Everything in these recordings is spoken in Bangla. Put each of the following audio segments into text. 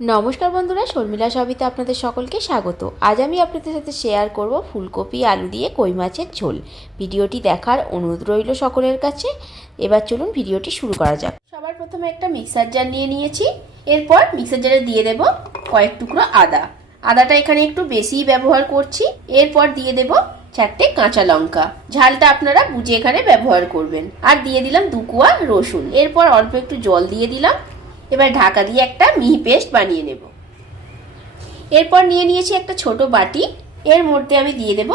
নমস্কার বন্ধুরা, শর্মিলা সবিতে আপনাদের সকলকে স্বাগত। আজ আমি আপনাদের সাথে শেয়ার করব ফুলকপি, আলু দিয়ে কই মাছের ঝোল। ভিডিওটি দেখার অনুরোধ রইল সকলের কাছে। এবার চলুন ভিডিওটি শুরু করা যাক। সবার প্রথমে একটা মিক্সার জার নিয়ে নিয়েছি। এরপর মিক্সার জারে দিয়ে দেব কয়েক টুকরো আদা। আদাটা এখানে একটু বেশিই ব্যবহার করছি। এরপর দিয়ে দেব চারটে কাঁচা লঙ্কা। ঝালটা আপনারা বুঝে এখানে ব্যবহার করবেন। আর দিয়ে দিলাম দু কোয়া রসুন। এরপর অল্প একটু জল দিয়ে দিলাম। এবার ঢাকা দিয়ে একটা মিহি পেস্ট বানিয়ে নেব। এরপর নিয়ে নিয়েছি একটা ছোট বাটি। এর মধ্যে আমি দিয়ে দেব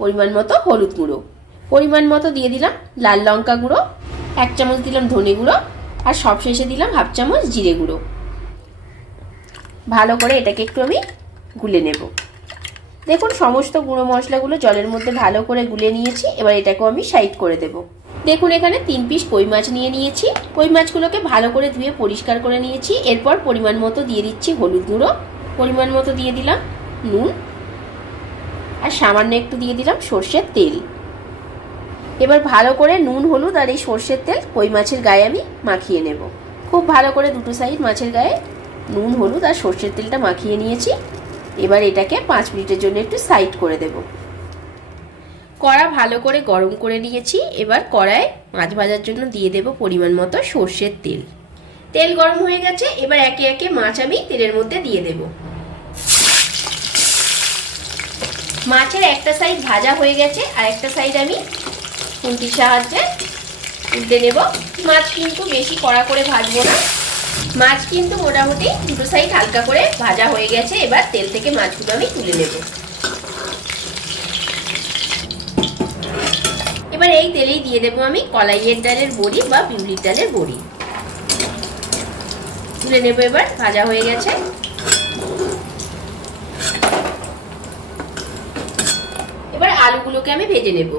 পরিমাণ মতো হলুদ গুঁড়ো। পরিমাণ মতো দিয়ে দিলাম লাল লঙ্কা গুঁড়ো, এক চামচ দিলাম ধনে গুঁড়ো আর সবশেষে দিলাম হাফ চামচ জিরে গুঁড়ো। ভালো করে এটাকে একটু আমি গুলে নেব। দেখুন সমস্ত গুঁড়ো মশলাগুলো জলের মধ্যে ভালো করে গুলে নিয়েছি, এবার এটাকেও আমি সাইড করে দেবো। দেখুন এখানে তিন পিস কই মাছ নিয়ে নিয়েছি। কই মাছগুলোকে ভালো করে ধুয়ে পরিষ্কার করে নিয়েছি। এরপর পরিমাণ মতো দিয়ে দিচ্ছি হলুদ গুঁড়ো। পরিমাণ মতো দিয়ে দিলাম নুন। আর সামান্য একটু দিয়ে দিলাম সর্ষের তেল। এবার ভালো করে নুন, হলুদ আর এই সর্ষের তেল কই মাছের গায়ে আমি মাখিয়ে নেব। খুব ভালো করে দুটো সাইড মাছের গায়ে নুন, হলুদ আর সর্ষের তেলটা মাখিয়ে নিয়েছি। এবার এটাকে পাঁচ মিনিটের জন্য একটু সাইড করে দেবো। কড়া ভালো করে গরম করে নিয়েছি। এবার কড়ায় মাছ ভাজার জন্য দিয়ে দেব পরিমাণ মতো সর্ষের তেল। তেল গরম হয়ে গেছে, এবার একে একে মাছ আমি তেলের মধ্যে দিয়ে দেব। মাছের একটা সাইড ভাজা হয়ে গেছে, আর একটা সাইড আমি খুন্তির সাহায্যে উল্টে নেব। মাছ কিন্তু বেশি কড়া করে ভাজবো না। মাছ কিন্তু মোটামুটি দুটো সাইড হালকা করে ভাজা হয়ে গেছে, এবার তেল থেকে মাছগুলো আমি তুলে নেব। এবার এই তেলেই দিয়ে দেবো আমি কলাইয়ের ডালের বড়ি বা বিউলির ডালের বড়ি। তুলে নেব এবার, ভাজা হয়ে গেছে। এবার আলুগুলোকে আমি ভেজে নেব।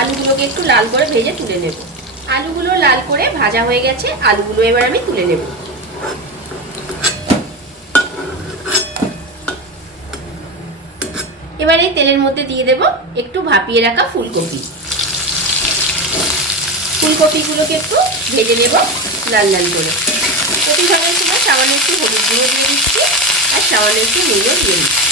আলুগুলোকে একটু লাল করে ভেজে তুলে নেব। আলুগুলো লাল করে ভাজা হয়ে গেছে, আলুগুলো এবার আমি তুলে নেব। এবার তেলের মধ্যে দিয়ে দেব একটু ভাপিয়ে রাখা ফুলকপি। ফুলকপিগুলোকে একটু ভেজে নেব লাল লাল করে। কপি ভাজার সময় সামান্য একটু হলুদ গুঁড়ো দিয়ে দিচ্ছি আর সামান্য একটু নুনও দিয়ে দিচ্ছি।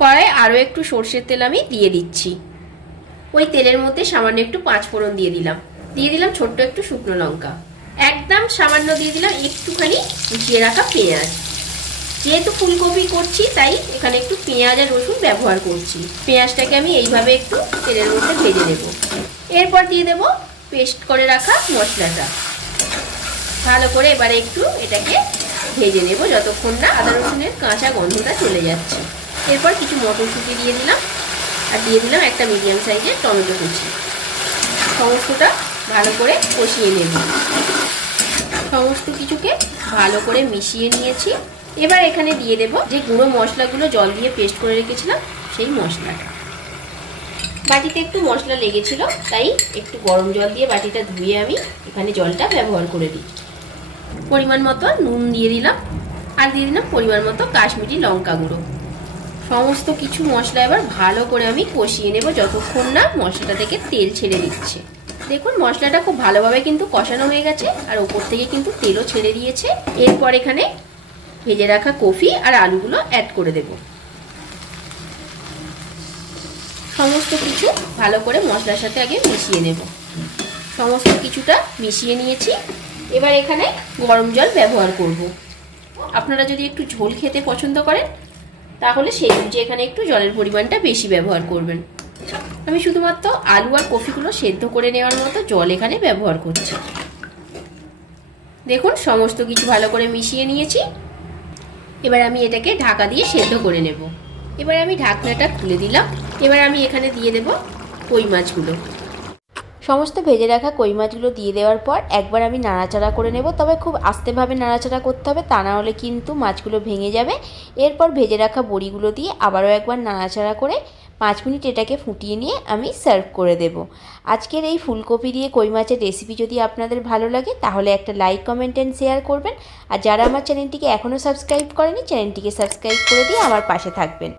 কড়াই আরও একটু সর্ষের তেল আমি দিয়ে দিচ্ছি। ওই তেলের মধ্যে সামান্য একটু পাঁচ ফোড়ন দিয়ে দিলাম। দিয়ে দিলাম ছোট্ট একটু শুকনো লঙ্কা। একদম সামান্য দিয়ে দিলাম একটুখানি কুচিয়ে রাখা পেঁয়াজ। যেহেতু ফুলকপি করছি, তাই এখানে একটু পেঁয়াজ আর রসুন ব্যবহার করছি। পেঁয়াজটাকে আমি এইভাবে একটু তেলের মধ্যে ভেজে নেব। এরপর দিয়ে দেব পেস্ট করে রাখা মশলাটা। ভালো করে এবারে একটু এটাকে ভেজে নেব, যতক্ষণ না আদা রসুনের কাঁচা গন্ধটা চলে যাচ্ছে। এরপর কিছু মটরশুঁটি দিয়ে দিলাম আর দিয়ে দিলাম একটা মিডিয়াম সাইজের টমেটো কুচি। সমস্তটা ভালো করে কষিয়ে নেব। সমস্ত কিছুকে ভালো করে মিশিয়ে নিয়েছি। এবার এখানে দিয়ে দেব যে গুঁড়ো মশলাগুলো জল দিয়ে পেস্ট করে রেখেছিলাম, সেই মশলাটা। বাটিতে একটু মশলা লেগেছিল, তাই একটু গরম জল দিয়ে বাটিটা ধুয়ে আমি এখানে জলটা ব্যবহার করে দিই। পরিমাণ মতো নুন দিয়ে দিলাম, আর দিয়ে দিলাম পরিমাণ মতো কাশ্মীরি লঙ্কা গুঁড়ো। সমস্ত কিছু মশলা এবার ভালো করে আমি কষিয়ে নেব। যতক্ষণ না মশলাটা থেকে তেল ছেড়ে দিচ্ছে। দেখুন, মশলাটা খুব ভালোভাবে কিন্তু কষানো হয়ে গেছে আর ওপর থেকে কিন্তু তেলও ছেড়ে দিয়েছে। এরপর এখানে ভেজে রাখা কফি আর আলুগুলো অ্যাড করে দেব। সমস্ত কিছু ভালো করে মশলার সাথে আগে মিশিয়ে নেব। সমস্ত কিছুটা মিশিয়ে নিয়েছি। এবার এখানে গরম জল ব্যবহার করব। আপনারা যদি একটু ঝোল খেতে পছন্দ করেন তাহলে সেই বুঝে এখানে একটু জলের পরিমাণটা বেশি ব্যবহার করবেন। আমি শুধুমাত্র আলু আর কফিগুলো সেদ্ধ করে নেওয়ার মতো জল এখানে ব্যবহার করছি। দেখুন, সমস্ত কিছু ভালো করে মিশিয়ে নিয়েছি। এবার আমি এটাকে ঢাকা দিয়ে সেদ্ধ করে নেব। এবার আমি ঢাকনাটা খুলে দিলাম। এবার আমি এখানে দিয়ে দেব কই মাছগুলো। সমস্ত ভেজে রাখা কই মাছগুলো দিয়ে দেওয়ার পর একবার আমি নাড়াচাড়া করে নেব। তবে খুব আস্তেভাবে নাড়াচাড়া করতে হবে, তা না হলে কিন্তু মাছগুলো ভেঙে যাবে। এরপর ভেজে রাখা বড়িগুলো দিয়ে আবারও একবার নাড়াচাড়া করে পাঁচ মিনিট এটাকে ফুটিয়ে নিয়ে আমি সার্ভ করে দেব। আজকের এই ফুলকপি দিয়ে কই মাছের রেসিপি যদি আপনাদের ভালো লাগে, তাহলে একটা লাইক, কমেন্ট অ্যান্ড শেয়ার করবেন। আর যারা আমার চ্যানেলটিকে এখনও সাবস্ক্রাইব করেনি, চ্যানেলটিকে সাবস্ক্রাইব করে দিয়ে আমার পাশে থাকবেন।